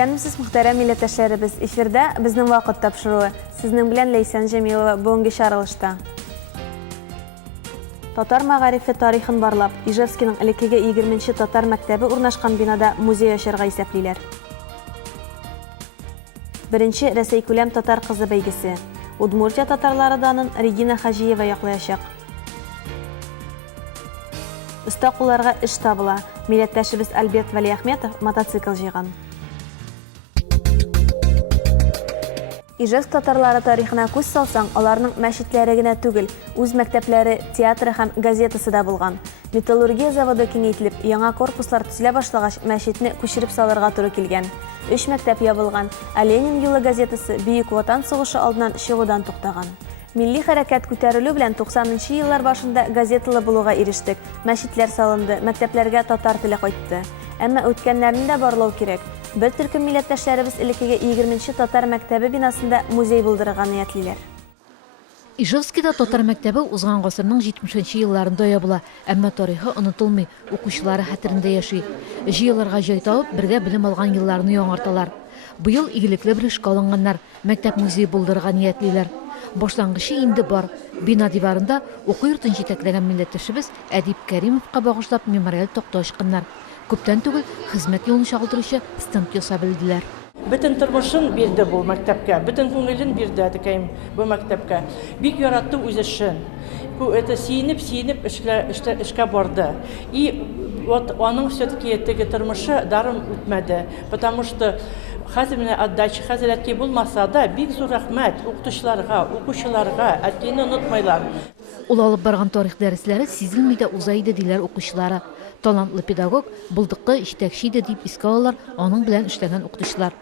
Исәнмесез, мөхтәрәм милләттәшләребез, эфирдә безнең вакыт тапшыруы. Сезнең белән Ләйсән Җәмилова бүгенге чаралышта. Татар мәгарифе тарихын барлап, Ижевскийның элеккеге 20-нче татар мәктәбе урнашкан бинада музей ачарга исәплиләр. Беренче Рәсәй күләм татар кызы бәйгесе. Удмуртия татарлары данын Регина Хаҗиева яклаячак. Оста кулларга эш табыла. Милләттәшебез Альберт Вәлиәхметов мотоцикл җыйган. Ижевск татарлары тарихына күз салсаң, аларның мәчетләре генә түгел, үз мәктәпләре, театры һәм газетасы да булган. Металлургия заводы киңәйтелеп, яңа корпуслар төзелә башлагач, мәчетне күчереп салырга туры килгән. 3 мәктәп ябылган, ә Ленин юлы газетасы Бөек Ватан сугышы алдыннан чыгудан туктаган. Милли хәрәкәт күтәрелү белән 90-нчы еллар башында газеталы булуга ирештек. Мәчетләр салынды, мәктәпләргә татар теле кайтты. Әмма үткәннәрне дә барлау кирәк. Бер төркем милләттәшләребез элеккеге 20-нче татар мәктәбе бинасында музей булдырырга ниятлиләр. Ижевскийда татар мәктәбе узган гасырның 70-нче елларында ябыла, әмма тарихы онытылмый, укучылары хәтерендә яши. Җыелырга җай табып, бергә белем алган елларны яңарталар. Быел игелекле бер эшкә алынганнар, мәктәп музей булдырырга ниятлиләр. Башлангычы инде бар. Бина диварында уку йортын җитәкләгән милләттәшебез Әдип Кәримовка багышлап мемориаль такта ачканнар. Күптән түгел хезмәт юлын чагылдыручы стенд ясап белделәр. Бөтен тормышын бирде бу мәктәпкә, бөтен күңелен бирде дикәем бу мәктәпкә. Бик яратты үз эшен. Бу это сиенеп эшкә барды. И вот аның все-таки теге тормышы дарым үтмәде, потому что хәзер менә отдача хәзер әткәй булмаса да бик зур рәхмәт укытучыларга, укучыларга, әткәйне онытмайлар. Ул алып барган тарих дәресләре сизелми дә уза иде диләр укучылары. Талантлы педагог булдыкка җитәкче иде дип искә алалар аның белән эшләгән укытучылар.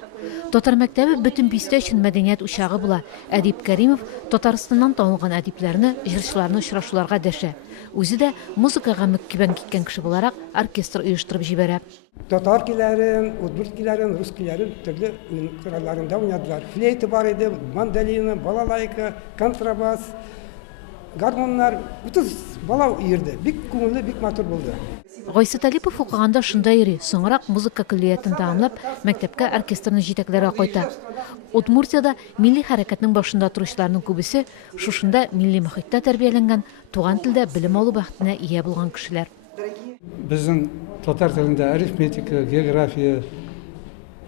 Татар мәктәбе бөтен бистә өчен мәдәният учагы була. Әдип Кәримов Татарстаннан танылган әдипләрне, җырчыларны очрашуларга дәшә. Үзе дә музыкага мөккибән киткән кеше буларак оркестр оештырып җибәрә. Татар киләрен, удмурт киләрен, рус киләрен төрле уеннарында уйнадылар. Флейта бар иде, мандолина, балалайка, контрабас, гармоннар, 30 бала йөрде. Бик күңелле, бик матур булды. Гайсы Талипов укыганда шунда йөри, соңрак музыка көллиятен тәмамлап, мәктәпкә оркестрны җитәкләргә кайта. Удмуртиядә милли хәрәкәтнең башында торучыларның күбесе шушында милли мөхиттә тәрбияләнгән, туган телдә белем алу бәхетенә ия булган кешеләр. Безнең татар телендә арифметика, география,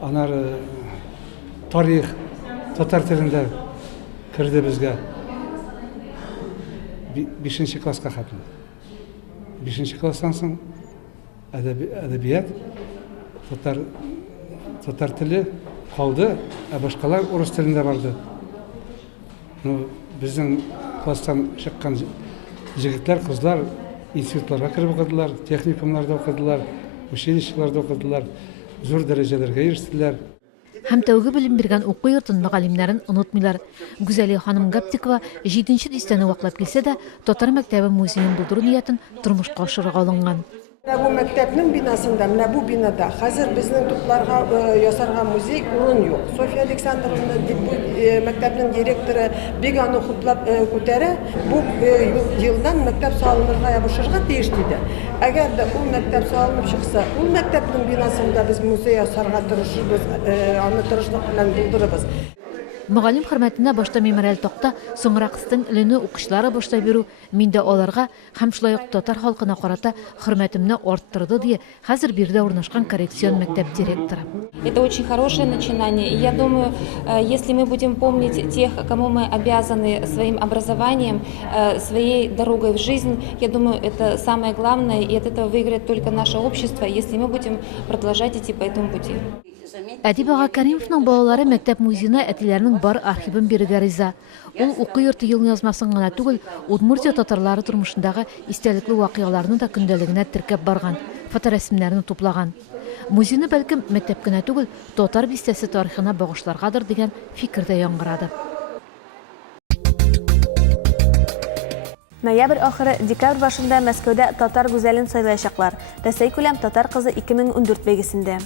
анары тарих татар телендә кирде безгә. 5-нче класска хәтле. 5-нче класстан соң әдәбият, татар теле калды, ә башкалар урыс телендә барды. Безнең класстан чыккан җегетләр, кызлар институтларга киреп укыдылар, техникумнарда укыдылар, училищеларда укыдылар, зур дәрәҗәләргә ирештеләр. Һәм тәүге белем биргән уку йортын мөгаллимнәрен онытмыйлар. Гүзәли ханым Гаптикова 7-нче дистәне ваклап килсә дә, татар мәктәбе музеен булдыру ниятен тормышка ашырырга алынган. Бу мәктәпнең бинасында, менә бу бинада хәзер безнең тупларга ясарга музей урын юк. София Александровна мәктәпнең директоры бик аны хуплап күтәрә. Бу елдан мәктәп салынырга ябышырга тиеш диде. Әгәр дә ул мәктәп салынып чыкса, ул мәктәпнең бинасында без музей ясарга тырышабыз, аны тырышлык белән булдырабыз. Мөгаллим хөрмәтенә башта мемориаль такта, соңрак стенд лене укучылары башта бирү, миндә аларга һәм шулай ук татар халкына карата хөрмәтемне арттырды ди хәзер бирдә урнашкан коррекцион мәктәп директоры. Это очень хорошее начинание, и я думаю, если мы будем помнить тех, кому мы обязаны своим образованием, своей дорогой в жизнь, я думаю, это самое главное, и от этого выиграет только наше общество, если мы будем продолжать идти по этому пути. Әдип ага Кәримовның балалары мәктәп музеена әтиләренең бар архивын бирергә риза. Ул уку йорты елны язмасын гына түгел, Удмуртия татарлары тормышындагы истәлекле вакыйгаларны да көндәлегенә теркәп барган, фоторәсемнәрне туплаган. Музейны бәлкем мәктәп кенә түгел, татар бистәсе тарихына багышларгадыр дигән фикер дә яңгырады. Ноябрь ахыры, декабрь башында Мәскәүдә татар гүзәлен сайлаячаклар. Рәсәй күләм татар кызы 2014 бәйгесендә.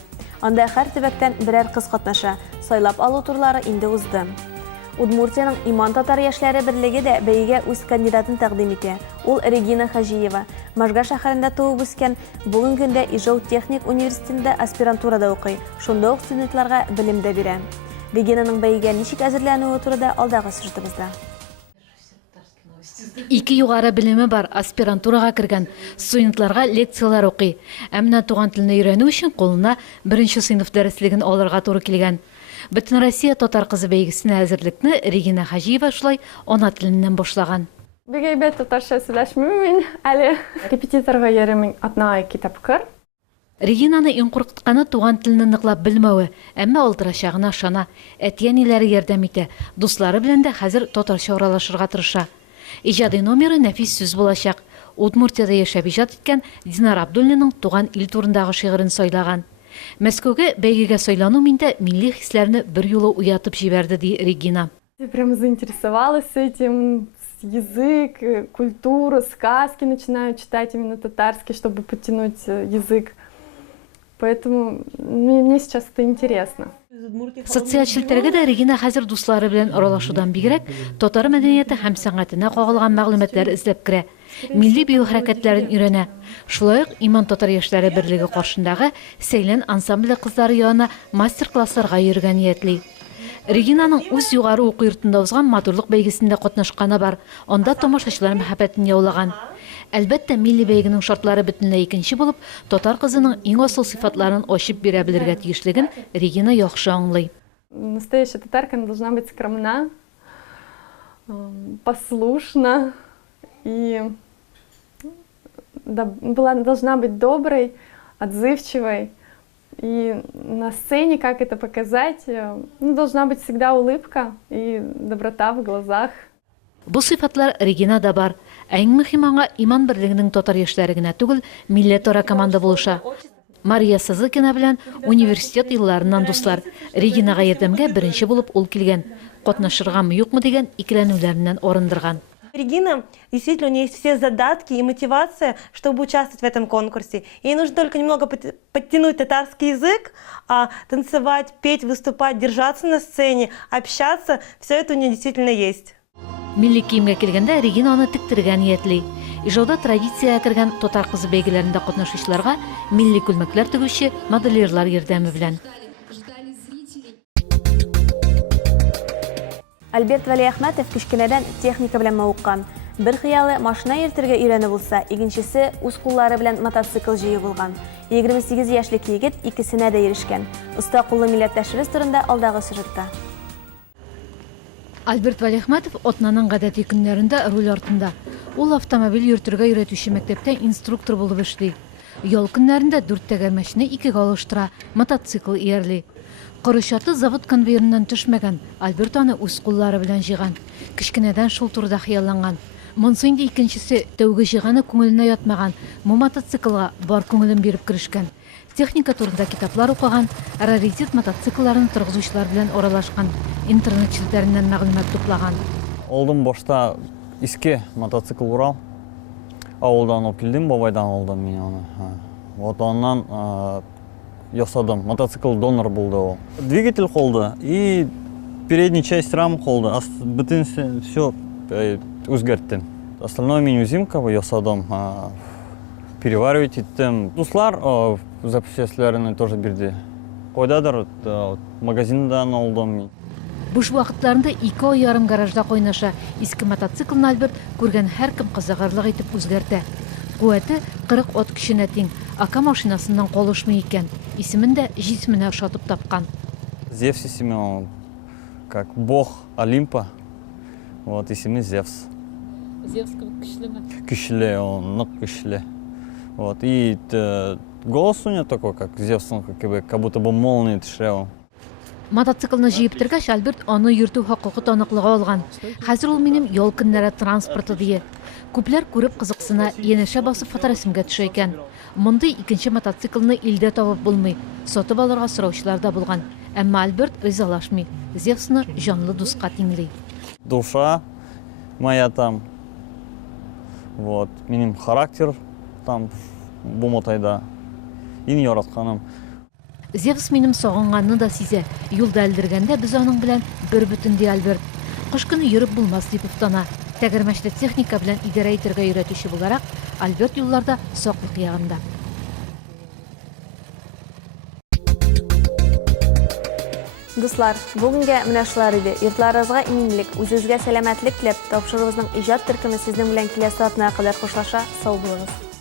Анда һәр төбәктән берәр кыз катнаша. Сайлап алу турлары инде узды. Удмуртияның Иман татар яшьләре берлеге дә бәйгегә үз кандидатын тәкъдим итә. Ул Регина Хажиева. Можга шәһәрендә туып үскән, бүген көндә Ижау техник университетында аспирантурада укый. Шунда ук студентларга белем дә бирә. Регинаның бәйгегә ничек әзерләнүе турында алдагы сюжетыбызда. 2 югары белеме бар аспирантурага кергән студентларга лекциялар укый. Әмма туган телне өйрәнү өчен кулына 1нче сыйныф дәреслеген алырга туры килгән. Бөтен Россия татар кызы бәйгесенә әзерлекне Регина Хажиева шулай ана теленнән башлаган. Бик әйбәт татарча сөйләшмим, әле репетиторга йөрим атнага 2 тапкыр. Регинаны иң куркытканы туган телне ныклап белмәве, әмма ул тырышагына ышана. Әтиәниләре ярдәм итә. Дуслары белән дә хәзер татарча аралашырга тырыша. Иҗади номеры нәфис сүз булачак. Удмуртиядә яшәп иҗат иткән Динар Абдуллиның туган ил турындагы шигырен сайлаган. Мәскәүгә бәйгегә сайлану миндә милли хисләрне бер юлы уятып җибәрде, ди Регина. Я прямо заинтересовалась этим, язык, культуру, сказки начинаю читать именно татарский, чтобы подтянуть язык. Поэтому мне сейчас это интересно. Социаль челтәргә дә Регина хәзер дуслары белән аралашудан бигрәк татар мәдәнияте һәм сәнгатенә кагылган мәгълүматлар эзләп керә. Милли бию хәрәкәтләрен өйрәнә. Шулай ук Иман татар яшьләре берлеге каршындагы Сәйлән ансамбле кызлары янына мастер-классларга йөргән ниятли. Регинаның үз югары уку йортында узган матурлык бәйгесендә катнашканы бар. Анда тамашачылар мәхәббәтен яулаган. Әлбәттә, милли бәйгенең шартлары бөтенләй икенче булып, татар кызының иң асыл сыйфатларын ачып бирә белергә тиешлеген Регина яхшы аңлый. Настоящая татарка должна быть скромна, послушна и должна быть доброй, отзывчивой. И на сцене, как это показать, должна быть всегда улыбка и доброта в глазах. Бу сыйфатлар Регинада бар. Эң мөһим аңа Иман берлегенең татар яшьләре генә түгел, милләтара команда булыша. Мария Сазыкина белән университет елларыннан дуслар. Регинага ярдәмгә беренче булып ул килгән. Катнашыргамы юкмы дигән икеләнүләреннән арындырган. Регина, действительно, у нее есть все задатки и мотивация, чтобы участвовать в этом конкурсе. Ей нужно только немного подтянуть татарский язык, танцевать, петь, выступать, держаться на сцене, общаться. Все это у нее действительно есть. Милли киемгә килгәндә Регина аны тиктергән ниятли. Ижауда традициягә кергән татар кызы бәйгеләрендә катнашучыларга милли күлмәкләр тегүче модельерлар ярдәме белән. Альберт Вәлиәхмәтов кичкенәдән техника белән мавыккан. Бер хыялы машина йөртергә өйрәнеп булса, икенчесе үз куллары белән мотоцикл җыю булган. 28 яшьлек егет икесенә дә ирешкән. Оста куллы милләттәшебез турында алдагы сюжетта. Альберт Вәлиәхмәтов атнаның гадәти көннәрендә руль артында. Ул автомобиль йөртергә өйрәтүче мәктәптә инструктор булып эшли. Ял көннәрендә 4 тәгәрмәчне 2гә алыштыра, мотоцикл иярли. Корычаты завод конвейерыннан төшмәгән, Альберт аны үз куллары белән җыйган. Кичкенәдән шул турыда хыялланган. Монсы инде икенчесе тәүге җыйганы күңеленә ятмаган, мотоциклга бар күңелен биреп керешкән. Техника турында китаплар укыган, раритет мотоциклларын торгызучылар белән аралашкан, интернет челтәреннән мәгълүмат туплаган. Олдым башта иске мотоцикл Урал. Авылдан алып килдем, бабайдан алдым мен аны. Вот оннан ясадым. Мотоцикл донор булды ол. Двигатель холды и передний часть рамы холды. Бүтін все үзгәрттем. Остальное мен үзем ясадым. Переваривать иттем. Дуслар запчастьләрен тоже бирде. Кайдадыр магазиндан алдым. Буш вакытларында 2 ай ярым гаражда кайнаша. Иске мотоциклны Альберт күргән һәркем кызыгырлык итеп үзгәртә. Куәте 40 от кешенә тиң. Ака машинасыннан калышмый икән. Исемен дә җисменә ошатып тапкан. Зевс исеме он, как бог Олимпа. Вот исеме Зевс. Зевс көчлеме? Көчле, он нык көчле. Вот и голос у него такой, как Зевс, он как будто бы молнией төшерә. Мотоциклны җыеп тергәч, Альберт аны йөртү хокукы таныклыгы алган. Хәзер ул минем ял көннәре транспорты дие. Күпләр күреп кызыксына, янәшә басып фоторәсемгә төшә икән. Мондый икенче мотоциклны илдә табып булмый. Сатып алырга сораучылар да булган. Әмма Альберт ризалашмый. Зевсны җанлы дуска тиңли. Душа моя там. Вот, минем характер там бу мотайда. Ин яратканым. Зевс минем сагынганны да сизә. Юлда әлдергәндә без аның белән бер бүтән ди Альберт. Кыш көне йөреп булмас дип уфтана. Тәгәрмәчле техника белән идарә итәргә өйрәтүче буларак, Альберт юлларда саклык ягында. Дуслар, бүгенгә менә шулар иде. Йортларыгызга иминлек, үзегезгә сәламәтлек теләп, тапшырыгызның иҗат төркеме сезнең белән киләсе атнага кадәр хушлаша. Сау булыгыз.